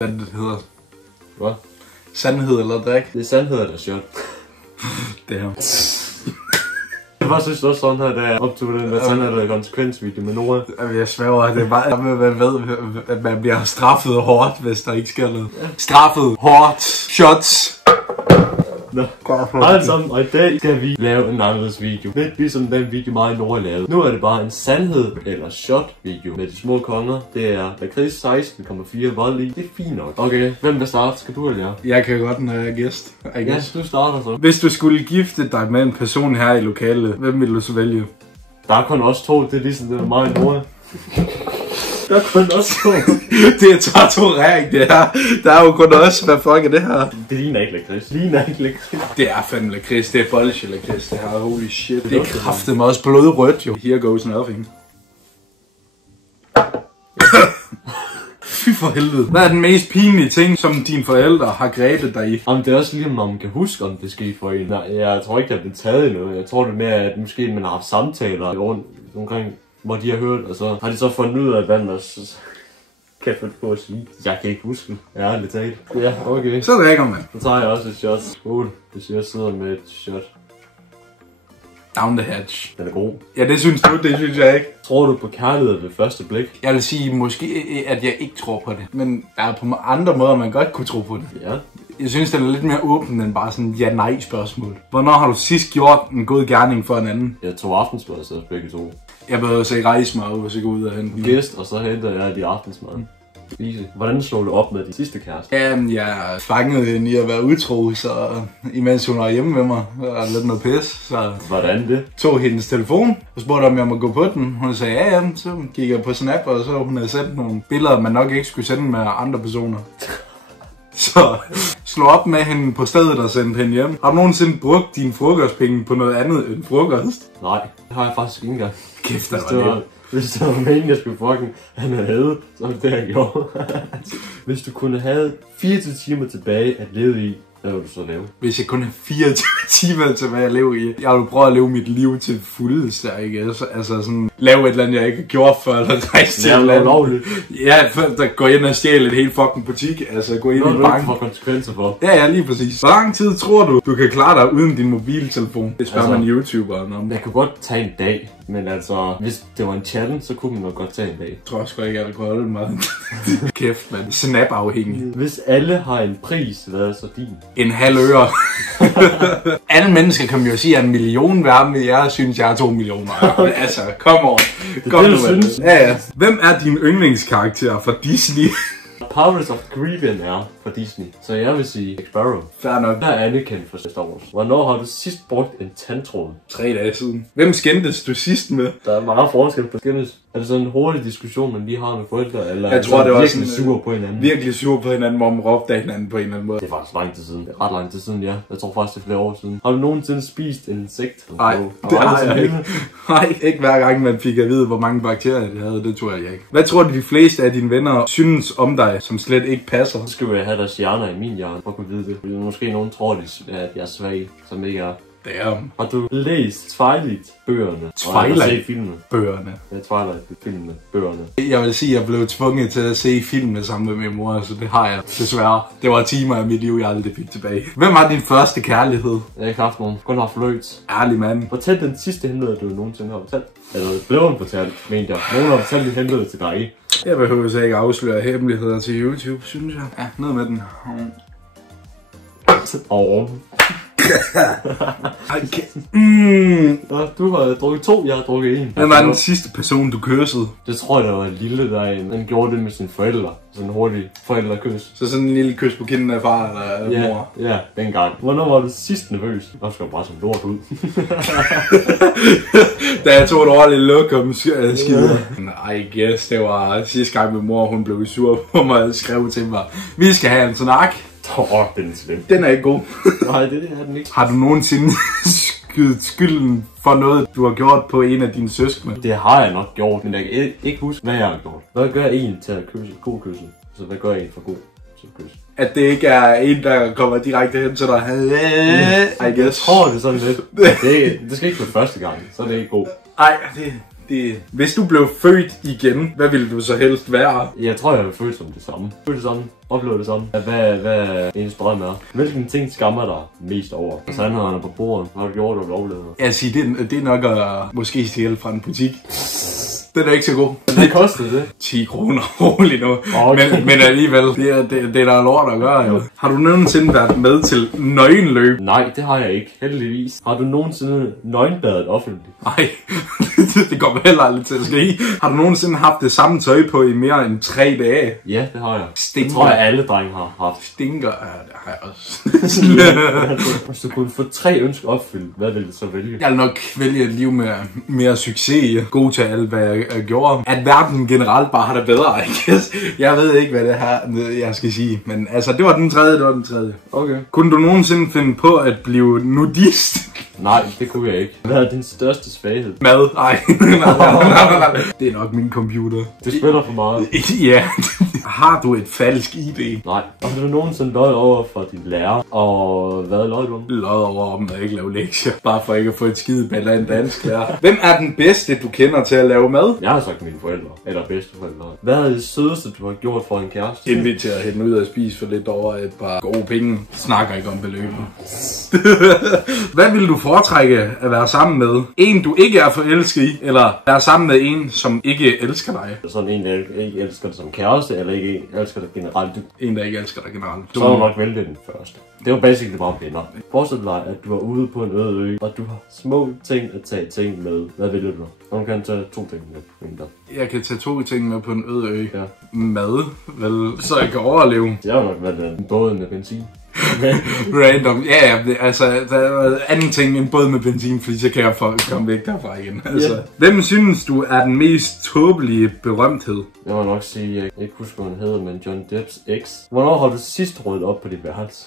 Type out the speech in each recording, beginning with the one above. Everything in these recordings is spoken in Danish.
Hvad det hedder? Hvad? Sandhed eller drik? Det er sandhed eller shot. Det her. Jeg bare synes også sådan her, da jeg optog den der sandhed eller konsekvensvideo med Nora. Jeg sværger, det er bare, man ved, at man bliver straffet hårdt, hvis der ikke sker noget. Straffet hårdt. Shots. Nå, alle sammen, og i dag skal vi lave en anderledes video. Lidt ligesom den video mig og Nora lavede. Nu er det bare en sandhed eller shot video med de små konger. Det er lakrids 16,4 vold i. Det er fint nok. Okay, hvem vil starte? Skal du eller jeg? Jeg kan godt, når jeg er gæst. Ja, du starter så. Hvis du skulle gifte dig med en person her i lokalet, hvem vil du så vælge? Der er kun også to, det er ligesom det er mig og Nora. Der er kun også to. Det er tatovering, det her. Der er jo kun også, hvad fuck er det her? Det ligner ikke lakrids. Det ligner ikke lakrids. Det er fandme lakrids, det er bolsje lakrids, det her. Holy shit. Det er kraftedeme også blodrødt jo. Here goes nothing. Fy for helvede. Hvad er den mest pinlige ting, som dine forældre har grebet dig i? Om det er også lige, om man kan huske, om det skete for en. Nej, jeg tror ikke, det er blevet taget endnu. Jeg tror det er mere, at måske man har haft samtaler rundt omkring, hvor de har hørt, og så har de så fundet ud af, hvad man kan finde på at sige. Jeg kan ikke huske det. Ærligt talt. Ja, okay. Så drikker man. Så tager jeg også et shot. Skål. Hvis jeg sidder med et shot. Down the hatch. Den er god. Ja, det synes du, det synes jeg ikke. Tror du på kærlighed ved første blik? Jeg vil sige måske, at jeg ikke tror på det. Men der er på andre måder, man godt kunne tro på det. Ja. Jeg synes, det er lidt mere åbent end bare sådan ja-nej spørgsmål. Hvornår har du sidst gjort en god gerning for en anden? Jeg tog aftensmad, så begge to. Jeg behøver så ikke rejse mig ud, hvis jeg går ud og hente gæst, og så henter jeg de aftensmad. Hvordan slog du op med din sidste kæreste? Jamen, jeg fangede hende i at være utro, så imens hun var hjemme med mig og lidt noget pis, så hvordan det? Tog hendes telefon og spurgte, om jeg må gå på den. Hun sagde, ja, så gik jeg på Snap, og så hun havde sendt nogle billeder, man nok ikke skulle sende med andre personer. Så slå op med hende på stedet og sendte hende hjem. Har du nogensinde brugt dine frokostpenge på noget andet end frokost? Nej, det har jeg faktisk ikke engang. Kæft, det var det. Hvis det var meningen, jeg skulle fucking have, så var det det, jeg gjorde. Hvis du kunne have 24 timer tilbage at leve i, hvad vil du så lave? Hvis jeg kun har 24 timer tilbage at leve i, jeg vil prøve at leve mit liv til fuldest, ikke? Altså sådan, lave et eller andet, jeg ikke har gjort før, eller rejse til et eller andet. Ja, der går ind og stjæle et helt fucking butik, altså gå ind i banken. Får konsekvenser for. Ja, lige præcis. Hvor lang tid tror du kan klare dig uden din mobiltelefon? Det spørger man YouTuberen om. Jeg kunne godt tage en dag, men altså, hvis det var en challenge, så kunne man nok godt tage en dag. Jeg tror sgu ikke, at jeg kunne holde meget. Kæft, man. Snap-afhængig. Hvis alle har en pris, hvad er så din? En halv øre. Alle mennesker kan jo sige, at 1 million værd, men jeg synes, jeg er 2 millioner. Okay. Altså, kom over. Kom det, du synes. Ja. Hvem er din yndlingskarakter fra Disney? Pirates of the Caribbean er fra Disney, så jeg vil sige Jack Sparrow. Fair nok. Der er Anakin fra Star Wars. Hvornår har du sidst brugt en tandtråd? 3 dage siden. Hvem skændtes du sidst med? Der er meget forskel på skændes. Er det sådan en hurtig diskussion, man lige har med forældre, eller jeg tror, det var virkelig sur på hinanden? Virkelig sur på hinanden, hvor man råbte af hinanden på en eller anden måde. Det er faktisk lang tid siden. Det er ret lang tid siden, ja. Jeg tror faktisk, det er flere år siden. Har du nogensinde spist en insekt? Nej, det har jeg ikke. Nej, ikke hver gang man fik at vide, hvor mange bakterier det havde. Det tror jeg ikke. Hvad tror du, de fleste af dine venner synes om dig, som slet ikke passer? Så skal jeg have deres hjerner i min hjerne, for at kunne vide det. Måske nogen tror, at jeg er svag, som ikke er. Damn. Har du læst Twilight-bøgerne? Twilight-bøgerne? Ja, Twilight-filmene, bøgerne. Jeg vil sige, at jeg blev tvunget til at se filmene sammen med min mor, så det har jeg desværre. Det var timer af mit liv, jeg aldrig fik tilbage. Hvem var din første kærlighed? Jeg har ikke haft nogen. Kun haft fløjt. Ærlig mand. Fortæl den sidste hemmelighed, du nogensinde har fortalt. Eller blev den fortalt, mente jeg. Nogen har fortalt en hemmelighed til dig. Jeg behøver så ikke afsløre hemmeligheder til YouTube, synes jeg. Ja, ned med den. Du har drukket 2, jeg har drukket 1. Hvem var den sidste person, du kyssede? Det tror jeg, der var lille, der gjorde det med sine forældre. Sådan en hurtig forældrekys. Så sådan en lille kys på kinden af far eller mor? Ja, dengang. Hvornår var du sidst nervøs? Jeg skal bare som lort ud. Da jeg tog et ordentligt look om skider. I guess, det var sidste gang min mor, hun blev sur på mig og skrev til mig, vi skal have en snak. Den er slem. Den er ikke god. Nej, det er den ikke. Har du nogensinde skydet skylden for noget, du har gjort på en af dine søskende? Det har jeg nok gjort, men jeg kan ikke huske, hvad jeg har gjort. Hvad gør en til at kysse? God kysse. Så hvad gør en for god til at kysse? At det ikke er en, der kommer direkte hen til dig. I guess. Jeg tror det sådan lidt. Det skal ikke være første gang, så er det ikke god. Ej, Hvis du blev født igen, hvad ville du så helst være? Jeg tror, jeg vil føle som det samme. Føle det samme. Opleve det samme. Hvad ens drøm er. Hvilken ting skammer dig mest over? Sandhederne på bordet. Hvad har du gjort, og overlevet? Jeg siger, det er nok at måske stjæle fra en butik. Den er ikke så god. Det kostede det. 10 kroner, roligt nu. Okay. Men alligevel, det er der lort at gøre jo. Har du nogensinde været med til nøgenløb? Nej, det har jeg ikke. Heldigvis. Har du nogensinde nøgenbadet offentligt? Nej, det kommer heller aldrig til at ske. Har du nogensinde haft det samme tøj på i mere end 3 dage? Ja, det har jeg. Stinker. Det tror jeg, alle drenge har haft. Stinker, ja, det har jeg også. Hvis du kunne få 3 ønsker opfyldt, hvad ville du så vælge? Jeg vil nok vælge et liv med mere succes. God til alt, hvad jeg gjorde. At verden generelt bare har det bedre, I guess. Jeg ved ikke, hvad det her jeg skal sige. Men altså, det var den tredje. Okay. Kunne du nogensinde finde på at blive nudist? Nej, det kunne jeg ikke. Hvad er din største svaghed? Mad? Nej. Det er nok min computer. Det spiller for meget. Ja. Har du et falsk ID? Nej. Og har du nogensinde løjet over for din lærer? Og hvad løj du? Løjet over om at ikke lave lektier. Bare for ikke at få et skideball af en dansk lærer. Hvem er den bedste, du kender til at lave mad? Jeg har sagt mine forældre. Eller bedsteforældre. Hvad er det sødeste, du har gjort for en kæreste? Inviterer hende ud og spise for lidt over et par gode penge. Snakker ikke om beløbet. Hvad vil du foretrække at være sammen med? En, du ikke er forelsket i, eller være sammen med en, som ikke elsker dig? Sådan en, der ikke elsker dig som kæreste, eller ikke elsker dig generelt? En, der ikke elsker dig generelt. Så er du nok vælge den første. Det var basically bare venner. Forestil dig, at du er ude på en øde ø, og du har små ting at tage ting med. Hvad vælger du? Og du kan tage 2 ting med. Jeg kan tage 2 ting med på en øde ø. Ja. Mad, vel, så jeg kan overleve. Jeg har nok valgt en båd med benzin. Random. Ja, altså, der er anden ting end både med benzin, fordi så kan jeg komme væk derfra igen. Altså. Yeah. Hvem synes du er den mest tåbelige berømthed? Jeg må nok sige, jeg ikke husker, hvad han hedder, men John Depps eks. Hvornår har du sidst ryddet op på dit værelse?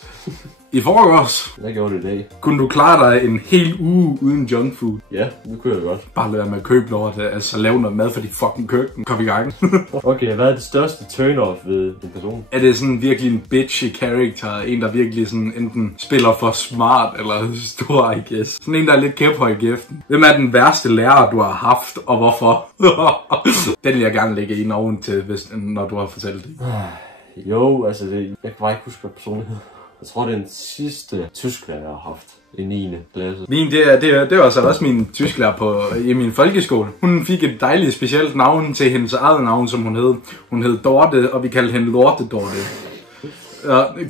I forgårs. Jeg gjorde det i dag. Kunne du klare dig en hel uge uden junk food? Ja, det kunne jeg godt. Bare lade være med at købe lort, altså lave noget mad for dit fucking køkken. Kom i gang. Okay, hvad er det største turn-off ved en person? Er det sådan virkelig en bitchy character? En, der virkelig sådan enten spiller for smart eller stor, I guess. Sådan en, der er lidt kæphøj i gæften. Hvem er den værste lærer, du har haft, og hvorfor? Den vil jeg gerne lægge i oven til, når du har fortalt det. Jo, altså jeg kan bare ikke huske, hvad personen hedder. Jeg tror, det er den sidste tysklærer, jeg har haft i 9. klasse. Det var så også min tysklærer i min folkeskole. Hun fik et dejligt specielt navn til hendes eget navn, som hun hed. Hun hed Dorte, og vi kaldte hende Lorte Dorte.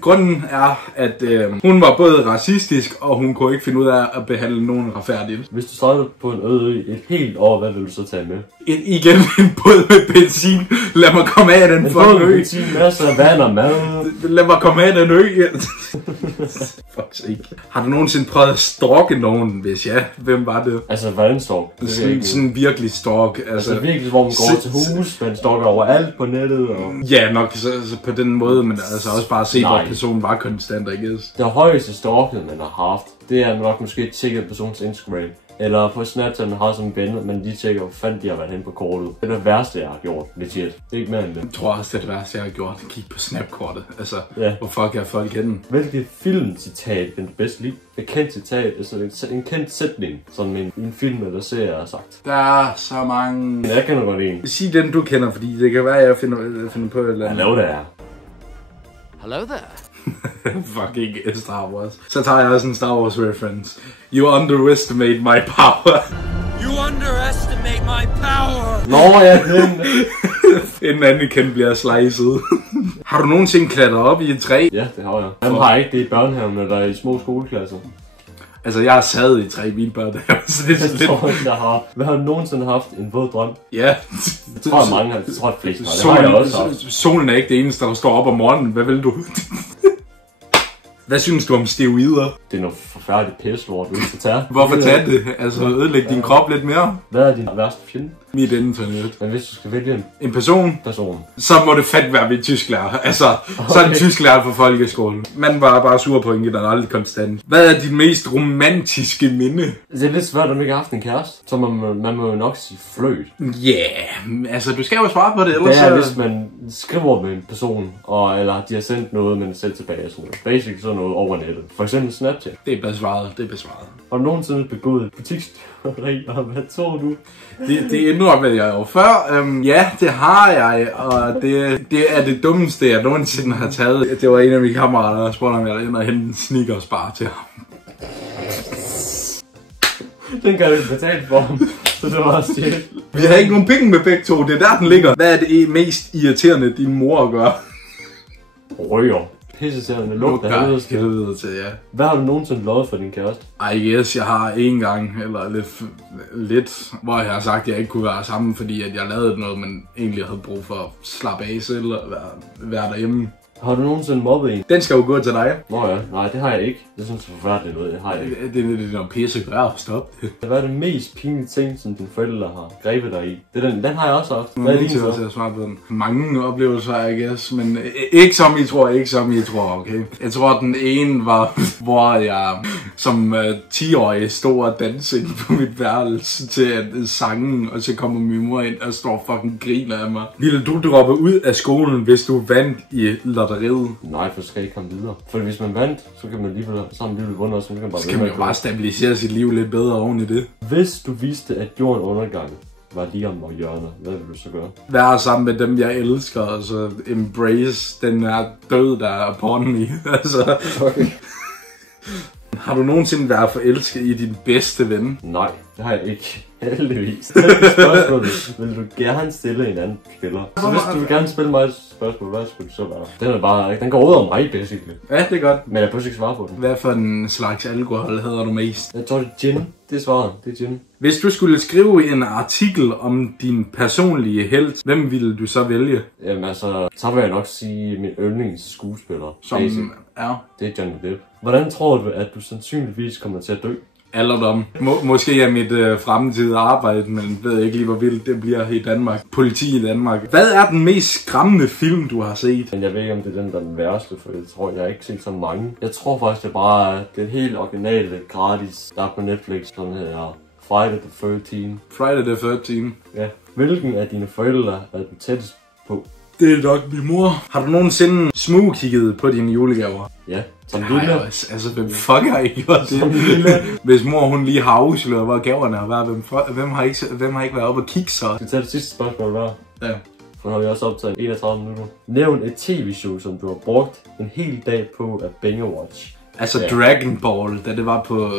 Grunden er, at hun var både racistisk, og hun kunne ikke finde ud af at behandle nogen retfærdigt. Hvis du startede på en øde ø et helt år, hvad vil du så tage med? Igen en båd med benzin. Lad mig komme af den fucking ø. Benzin, masser af vand og mad. Lad mig komme af den ø. Fuck sake. Har du nogensinde prøvet at stalke nogen? Hvis ja, hvem var det? Altså, hvordan stalk? Sådan virkelig stalk. Altså virkelig, hvor man går til hus, man stalker overalt på nettet. Og... Ja, nok så på den måde, men altså også bare se, hvor personen var konstant, I guess. Det højeste stalket, man har haft, det er nok måske at tjekke persons Instagram. Eller på Snapchat, man har sådan en venner, men de tjekker, hvor fanden de har været hen på kortet. Det er det værste, jeg har gjort. Legit. Det er ikke mere end det. Jeg tror også, det er det værste, jeg har gjort. Kig på Snapkortet. Altså, ja. Hvor fuck er folk henne? Hvilket filmcitat er det bedste lige? Et kendt citat, altså en kendt sætning, som en film eller serie har sagt. Der er så mange... Jeg kender godt en. Sig den, du kender, fordi det kan være, at jeg finder på et eller andet. Hello there. Hello there. Fucking Star Wars. Så tager jeg også en Star Wars reference. You underestimate my power. You underestimate my power. Nå, jeg den. Inden Anakin bliver slicet. Har du nogensinde klatret op i et træ? Ja, det har jeg. Han har ikke det i børnehaven eller i små skoleklasser. Altså, jeg har sad i 3 bilbørn, så det er lidt... tror ikke, jeg har. Hvad har du nogensinde haft en våd drøm? Ja. Det tror jeg mange har. Det tror jeg flest har. Det har jeg også haft. Solen er ikke det eneste, der står op om morgenen. Hvad vil du? Hvad synes du om steroider? Det er noget forfærdeligt pisslort, du skal tage. Hvorfor tage det? Altså ødelægge din krop lidt mere? Hvad er din værste fjende? Mit internet. Men hvis du skal vælge en person, så må det fandme være min tysklærer. Altså, okay. Så er en tysklærer for folkeskolen. Man var bare sur på en aldrig konstant. Hvad er dit mest romantiske minde? Det er lidt svært, at man ikke har haft en kæreste. Så man må jo nok sige fløjt. Ja, yeah. Altså du skal jo svare på det. Ellers det er, hvis man skriver med en person, eller de har sendt noget, men selv tilbage og sådan noget. Basic sådan noget over nettet. For eksempel Snapchat. Det er besvaret, det er besvaret. Har du nogensinde begået butikstyveri, og hvad tror du? Det indrømmer jeg jo før. Ja, det har jeg, og det er det dummeste, jeg nogensinde har taget. Det var en af mine kammerater, der spurgte, om jeg ind og hente en Snickers-bar til ham. Den kan du ikke betale for ham, så det var også det. Vi har ikke nogen penge med begge to, det er der den ligger. Hvad er det mest irriterende, din mor gør? Røger. Pisseserende lugt af helvede til, ja. Hvad har du nogensinde lovet for din kæreste? Jeg har en gang, eller lidt, hvor jeg har sagt, at jeg ikke kunne være sammen, fordi at jeg lavede noget, man egentlig havde brug for at slappe af selv og være derhjemme. Har du nogensinde mobbet en? Den skal jo gå til dig. Nå ja, nej det har jeg ikke. Det synes jeg er forfærdeligt noget, det har jeg ikke. Det er noget pisse gør, stop det. Hvad er det mest pinlige ting, som dine forældre har grebet dig i? Den har jeg også haft. Hvad er din så? Jeg svarer på den. Mange oplevelser, I guess, men ikke som I tror, okay? Jeg tror, den ene var, hvor jeg som 10-årig stod og dansede på mit værelse til at sange, og så kommer min mor ind og står fucking griner af mig. Ville du droppe ud af skolen, hvis du vandt i lotteriet? Nej, for skal ikke komme videre. For hvis man vandt, så kan man alligevel vundet, og så kan man bare så kan man jo bare stabilisere sit liv lidt bedre oven i det. Hvis du vidste, at jorden undergang var lige om hjørnet, hvad vil du så gøre? Være sammen med dem, jeg elsker, og så embrace den her død, der er upon me. Altså. Okay. Har du nogensinde været forelsket i din bedste ven? Nej, det har jeg ikke. Heldigvis. Spørgsmålet, vil du gerne stille en anden spiller? Så hvis du vil gerne spille mig et spørgsmål, hvad skulle det så være? Den går ud over mig, basically. Ja, det er godt. Men jeg kan ikke svare på den. Hvad for en slags alkohol hader du mest? Jeg tror, det er gin. Det er svaret. Det er gin. Hvis du skulle skrive en artikel om din personlige helt, hvem ville du så vælge? Jamen altså, så vil jeg nok sige min yndlingsskuespiller. Som er? Det er Johnny Depp. Hvordan tror du, at du sandsynligvis kommer til at dø? Alderdom. Måske er mit fremtidige arbejde, men ved ikke lige, hvor vildt det bliver i Danmark. Politi i Danmark. Hvad er den mest skræmmende film, du har set? Men jeg ved ikke, om det er den, der er den værste, for jeg tror, jeg har ikke set så mange. Jeg tror faktisk, det er bare det helt originale, gratis, der er på Netflix, sådan her Friday the 13. Friday the 13? Ja. Hvilken af dine forældre er du tættest på? Det er nok min mor. Har du nogensinde smugkigget på dine julegaver? Ja. Som lille. Altså, hvem fuck har ikke gjort det? Hvis mor hun lige har afsløret, hvor gaverne har været, hvem har ikke været oppe og kigge så? Skal vi tage det sidste spørgsmål hver? Ja. For nu har vi også optaget 31 minutter. Nævn et tv-show, som du har brugt en hel dag på at binge-watch. Altså Dragon Ball, da det var på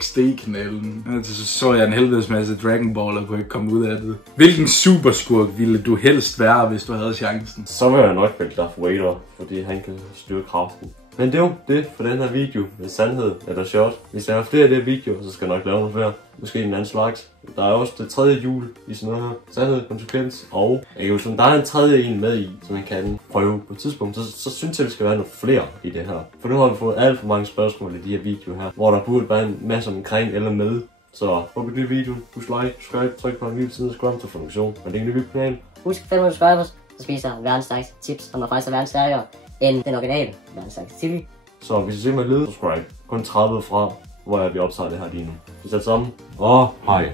XD-kanalen. Så jeg en helvedes masse Dragon Ball og kunne ikke komme ud af det. Hvilken superskurk ville du helst være, hvis du havde chancen? Så vil jeg nok vælge Darth Vader, fordi han kan styre kraften. Men det er jo det for den her video med sandhed eller short. Hvis jeg har flere af de her videoer, så skal jeg nok lave nogle flere. Måske en anden slags. Der er også det tredje jul i sådan noget her. Sandhed, konsekvens og der er en tredje en med i, som man kan prøve på et tidspunkt. Så synes jeg, der skal være nogle flere i det her. For nu har vi fået alt for mange spørgsmål i de her videoer her, hvor der burde være en masse omkring eller med. Så håber du videoen. Husk like, subscribe, tryk på en lille side, scrum til funktion. Og det er en ny plan. Husk 500 subscribers, så spiser verdens stærkeste tips, og man faktisk er verdens stærkere end den originale verdens stærkeste TV. Så hvis I ser mig lede, subscribe. Kun 30 fra, hvor jeg bliver optaget det her lige nu. Vi sætter sammen, og hej.